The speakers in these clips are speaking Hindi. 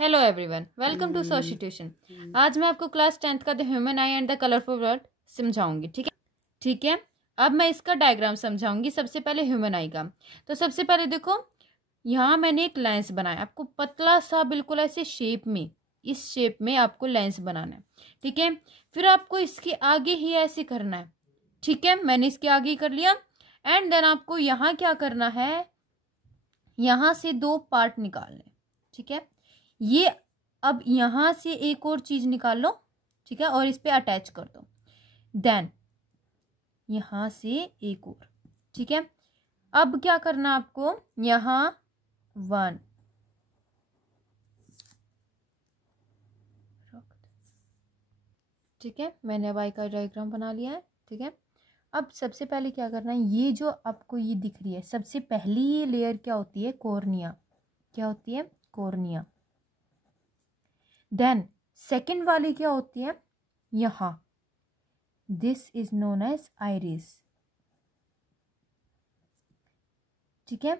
हेलो एवरीवन, वेलकम टू सोशी ट्यूशन। आज मैं आपको क्लास 10th का the human eye and the colourful world समझाऊंगी। ठीक है। अब मैं इसका डायग्राम समझाऊंगी। सबसे पहले ह्यूमन आई का। तो सबसे पहले देखो, यहाँ मैंने एक लेंस बनाया। आपको पतला सा बिल्कुल ऐसे शेप में, इस शेप में आपको लेंस बनाना है। ठीक है। फिर आपको इसके आगे ही ऐसे करना है। ठीक है, मैंने इसके आगे ही कर लिया। एंड देन आपको यहाँ क्या करना है, यहाँ से दो पार्ट निकालने। ठीक है, ये अब यहां से एक और चीज निकाल लो। ठीक है, और इस पे अटैच कर दो। देन यहां से एक और। ठीक है, अब क्या करना आपको, यहां 1, ठीक है, मैंने अब आई का डायग्राम बना लिया है। ठीक है, अब सबसे पहले क्या करना है, ये जो आपको ये दिख रही है, सबसे पहली ये लेयर क्या होती है, कॉर्निया। क्या होती है, कॉर्निया। देन सेकेंड वाली क्या होती है, यहां, this is known as iris. ठीक है,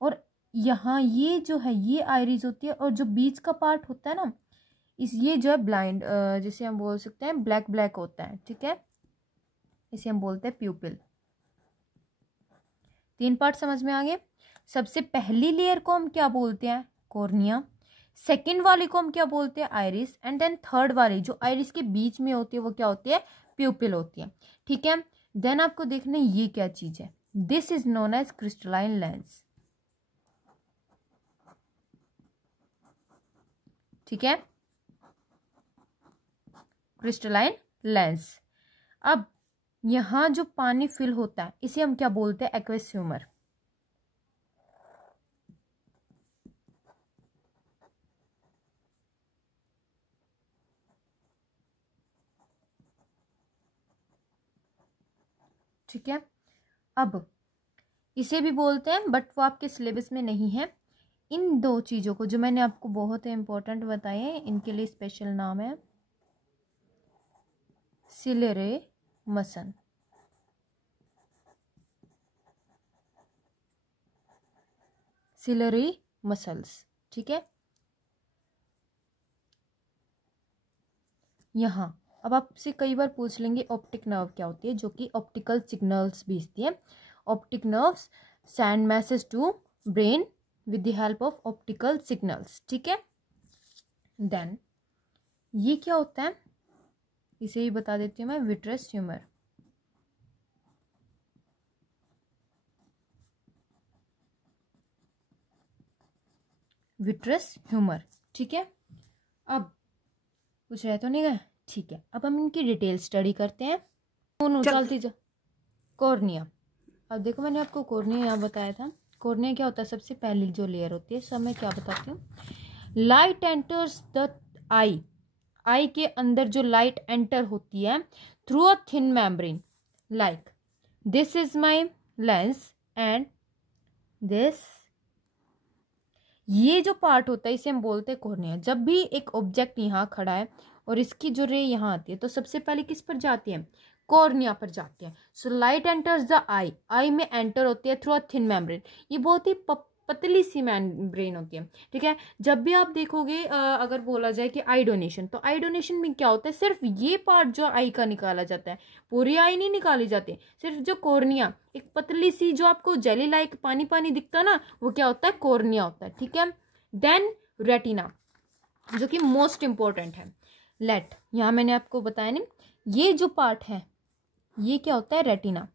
और यहां ये जो है ये आइरिस होती है, और जो बीच का पार्ट होता है ना, इस ये जो है ब्लाइंड, जिसे हम बोल सकते हैं ब्लैक ब्लैक होता है। ठीक है, इसे हम बोलते हैं प्यूपिल। 3 पार्ट समझ में आ गए। सबसे पहली लेयर को हम क्या बोलते हैं, कॉर्निया। सेकेंड वाली को हम क्या बोलते हैं, आइरिस। एंड देन थर्ड वाली जो आइरिस के बीच में होती है वो क्या होती है, प्यूपिल होती है। ठीक है, देन आपको देखना है ये क्या चीज है, this is known as crystalline lens. ठीक है, क्रिस्टलाइन लेंस। अब यहां जो पानी फिल होता है इसे हम क्या बोलते हैं, एक्वस ह्यूमर। ठीक है, अब इसे भी बोलते हैं, बट वो आपके सिलेबस में नहीं है। इन दो चीजों को जो मैंने आपको बहुत इंपॉर्टेंट बताए हैं, इनके लिए स्पेशल नाम है सिलेरे मसन। Ciliary muscles. ठीक है, यहां अब आपसे कई बार पूछ लेंगे ऑप्टिक नर्व क्या होती है, जो कि ऑप्टिकल सिग्नल्स भेजती है। Optic nerves send message to brain with the help of optical signals. ठीक है, देन ये क्या होता है, इसे ही बता देती हूँ मैं, विट्रस ह्यूमर। Vitreous humour. ठीक है, अब कुछ रह तो नहीं गया। ठीक है, अब हम इनकी डिटेल स्टडी करते हैं। चलती जा कॉर्निया। अब देखो, मैंने आपको कॉर्निया यहाँ बताया था। कॉर्निया क्या होता है, सबसे पहली जो लेयर होती है, सब मैं क्या बताती हूँ, लाइट एंटर्स द आई। आई के अंदर जो लाइट एंटर होती है through a thin membrane, like this is my lens and this. ये जो पार्ट होता है इसे हम बोलते हैं कॉर्निया। जब भी एक ऑब्जेक्ट यहाँ खड़ा है और इसकी जो रे यहाँ आती है, तो सबसे पहले किस पर जाती है, कॉर्निया पर जाती है। सो लाइट एंटर्स द आई, आई में एंटर होती है थ्रू अ थिन मेम्ब्रेन। ये बहुत ही पतली सी मेम्ब्रेन होती है। ठीक है, जब भी आप देखोगे अगर बोला जाए कि आई डोनेशन, तो आई डोनेशन में क्या होता है, सिर्फ ये पार्ट जो आई का निकाला जाता है, पूरी आई नहीं निकाली जाती। सिर्फ जो कॉर्निया, एक पतली सी जो आपको जेली लाइक पानी पानी दिखता है ना, वो क्या होता है, कॉर्निया होता है। ठीक है, देन रेटिना, जो कि मोस्ट इंपॉर्टेंट है। लेट, यहां मैंने आपको बताया नहीं, ये जो पार्ट है ये क्या होता है, रेटिना।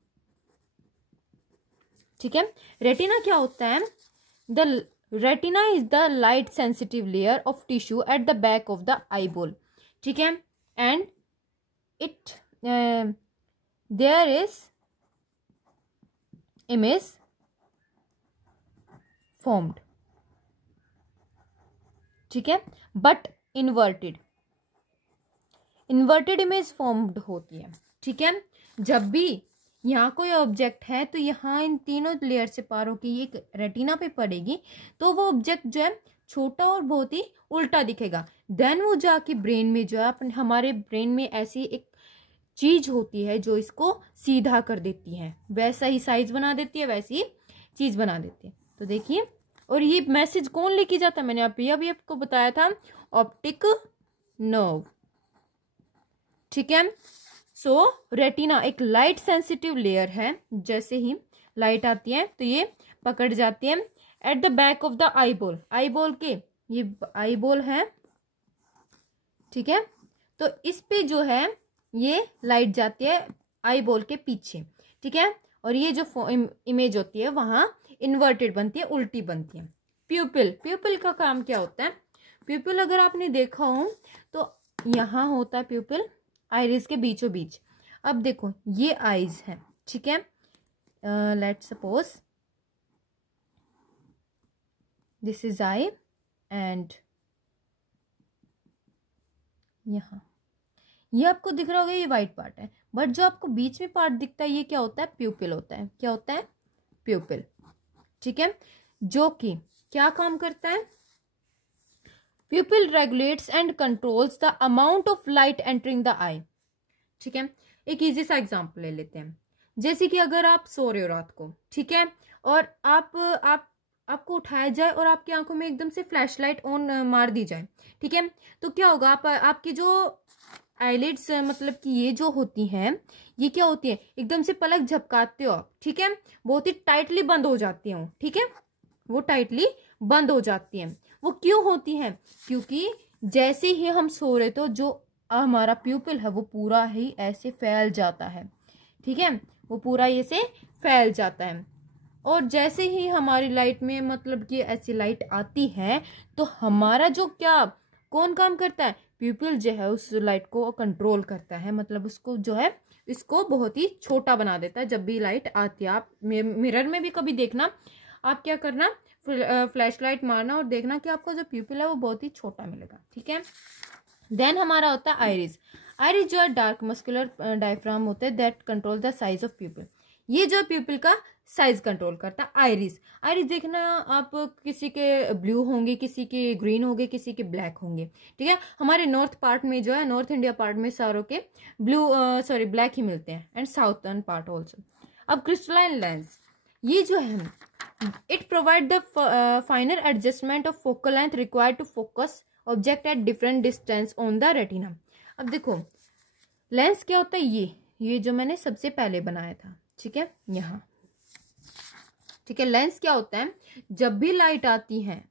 ठीक है, रेटिना क्या होता है, the retina is the light sensitive layer of tissue at the back of the eyeball. ठीक है, and it there is image formed. ठीक है, बट इन्वर्टेड इमेज फॉर्म्ड होती है। ठीक है, जब भी यहाँ कोई ऑब्जेक्ट है तो यहाँ इन तीनों लेयर से पार होकर ये एक रेटिना पे पड़ेगी, तो वो ऑब्जेक्ट जो है छोटा और बहुत ही उल्टा दिखेगा। देन वो जाके ब्रेन में जो है, अपने हमारे ब्रेन में ऐसी एक चीज होती है जो इसको सीधा कर देती है, वैसा ही साइज बना देती है, वैसी चीज बना देती है। तो देखिए, और ये मैसेज कौन लेके जाता है, मैंने अभी आपको बताया था, ऑप्टिक नर्व। ठीक है। सो रेटिना एक लाइट सेंसिटिव लेयर है, जैसे ही लाइट आती है तो ये पकड़ जाती है। Eight the back of the eyeball, eyeball के, ये आईबॉल है, ठीक है, तो इस पे जो है ये लाइट जाती है आईबॉल के पीछे। ठीक है। और ये जो इमेज होती है वहां इन्वर्टेड बनती है, उल्टी बनती है। प्यूपिल, प्यूपिल का काम क्या होता है? प्यूपिल अगर आपने देखा हो तो यहाँ होता है प्यूपिल आइरिस के बीचों बीच। अब देखो ये आईज है, ठीक है, let's suppose this is I and यहाँ ये आपको दिख रहा होगा, ये वाइट पार्ट है, बट जो आपको बीच में पार्ट दिखता है ये क्या होता है? प्यूपिल होता है। क्या होता है? प्यूपिल। ठीक है, जो कि क्या काम करता है? Pupil regulates and controls the amount of light entering the eye. ठीक है, एक इजी सा एग्जांपल ले लेते हैं। जैसे कि अगर आप सो रहे हो रात को, ठीक है, और आपको उठाया जाए और आपकी आंखों में एकदम से फ्लैश लाइट ऑन मार दी जाए, ठीक है, तो क्या होगा? आपकी जो आईलिड्स मतलब कि ये जो होती हैं, ये क्या होती है? एकदम से पलक झपकाते हो आप, ठीक है, बहुत ही टाइटली बंद हो जाती हैं, ठीक है, वो टाइटली बंद हो जाती हैं। वो क्यों होती हैं? क्योंकि जैसे ही हम सो रहे तो जो हमारा प्यूपिल है वो पूरा ही ऐसे फैल जाता है, ठीक है, वो पूरा ऐसे फैल जाता है। और जैसे ही हमारी लाइट में मतलब कि ऐसी लाइट आती है तो हमारा जो क्या कौन काम करता है? प्यूपिल जो है उस लाइट को कंट्रोल करता है, मतलब उसको जो है इसको बहुत ही छोटा बना देता है। जब भी लाइट आती है, आप मिरर में भी कभी देखना, आप क्या करना, फ्लैश लाइट मारना और देखना कि आपको जो प्यूपिल है वो बहुत ही छोटा मिलेगा। ठीक है। देन हमारा होता है आइरिस। आइरिस जो है डार्क मस्कुलर डायफ्राम होता है that control the size of प्यूपिल। ये जो प्यूपिल का साइज कंट्रोल करता है आइरिस। आइरिस देखना आप किसी के ब्लू होंगे, किसी के ग्रीन होंगे, किसी के ब्लैक होंगे। ठीक है, हमारे नॉर्थ पार्ट में जो है, नॉर्थ इंडिया पार्ट में सारों के ब्लैक ही मिलते हैं, एंड साउथर्न पार्ट ऑल्सो। अब क्रिस्टलाइन लेंस, ये जो है it provide the finer adjustment of focal length required to focus object at different distance on the retina. अब देखो लेंस क्या होता है? ये जो मैंने सबसे पहले बनाया था, ठीक है, यहाँ, ठीक है, लेंस क्या होता है? जब भी लाइट आती है,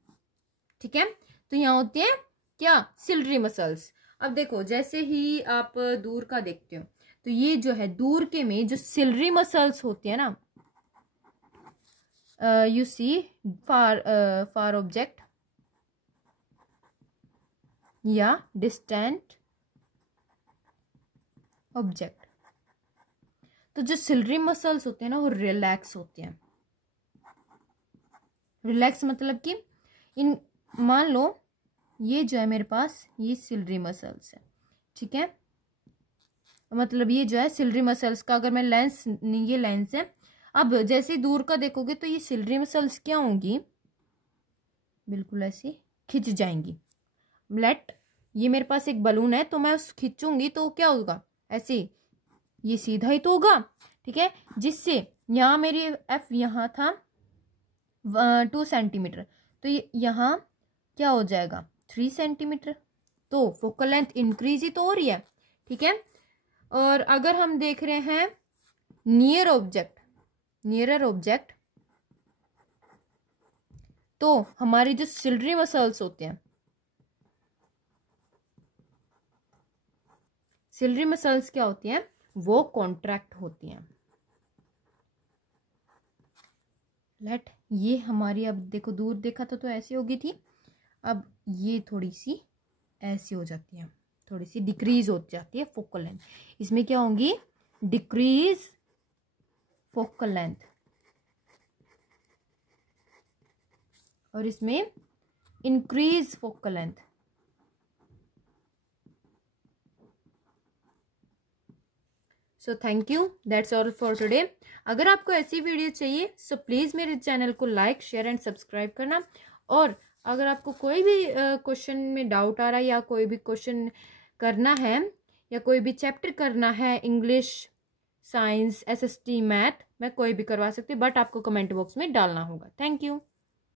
ठीक है, तो यहाँ होती है क्या? Ciliary muscles. अब देखो जैसे ही आप दूर का देखते हो तो ये जो है दूर के में जो सिलरी मसल्स होती है ना, यू सी फार ऑब्जेक्ट या डिस्टेंट ऑब्जेक्ट, तो जो सिलरी मसल्स होते हैं ना वो रिलैक्स होते हैं। रिलैक्स मतलब कि इन, मान लो ये जो है मेरे पास ये सिलरी मसल्स है, ठीक है, मतलब ये जो है सिलरी मसल्स का अगर मैं लेंस, ये लेंस है, अब जैसे दूर का देखोगे तो ये सिलरी मसल्स क्या होंगी? बिल्कुल ऐसे खिंच जाएंगी। ये मेरे पास एक बलून है तो मैं उस खिंचूंगी तो क्या होगा? ऐसे ये सीधा ही तो होगा, ठीक है, जिससे यहाँ मेरी एफ यहाँ था 2 सेंटीमीटर, तो ये यहाँ क्या हो जाएगा? 3 सेंटीमीटर। तो फोकल लेंथ इंक्रीज ही तो हो रही है, ठीक है। और अगर हम देख रहे हैं नियरर ऑब्जेक्ट, तो हमारी जो सिलरी मसल्स होते हैं, सिलरी मसल्स क्या होती हैं? वो कॉन्ट्रैक्ट होती हैं। ये हमारी, अब देखो दूर देखा तो ऐसी होगी थी, अब ये थोड़ी सी ऐसी हो जाती है, थोड़ी सी डिक्रीज हो जाती है फोकल लेंथ। इसमें क्या होंगी? डिक्रीज फोकल लेंथ, और इसमें increase focal length. So thank you, that's all for today. अगर आपको ऐसी वीडियो चाहिए सो प्लीज़ मेरे चैनल को लाइक, शेयर एंड सब्सक्राइब करना। और अगर आपको कोई भी क्वेश्चन में डाउट आ रहा है या कोई भी क्वेश्चन करना है या कोई भी चैप्टर करना है, इंग्लिश, साइंस, SST, मैथ, मैं कोई भी करवा सकती हूँ, बट आपको कमेंट बॉक्स में डालना होगा। Thank you.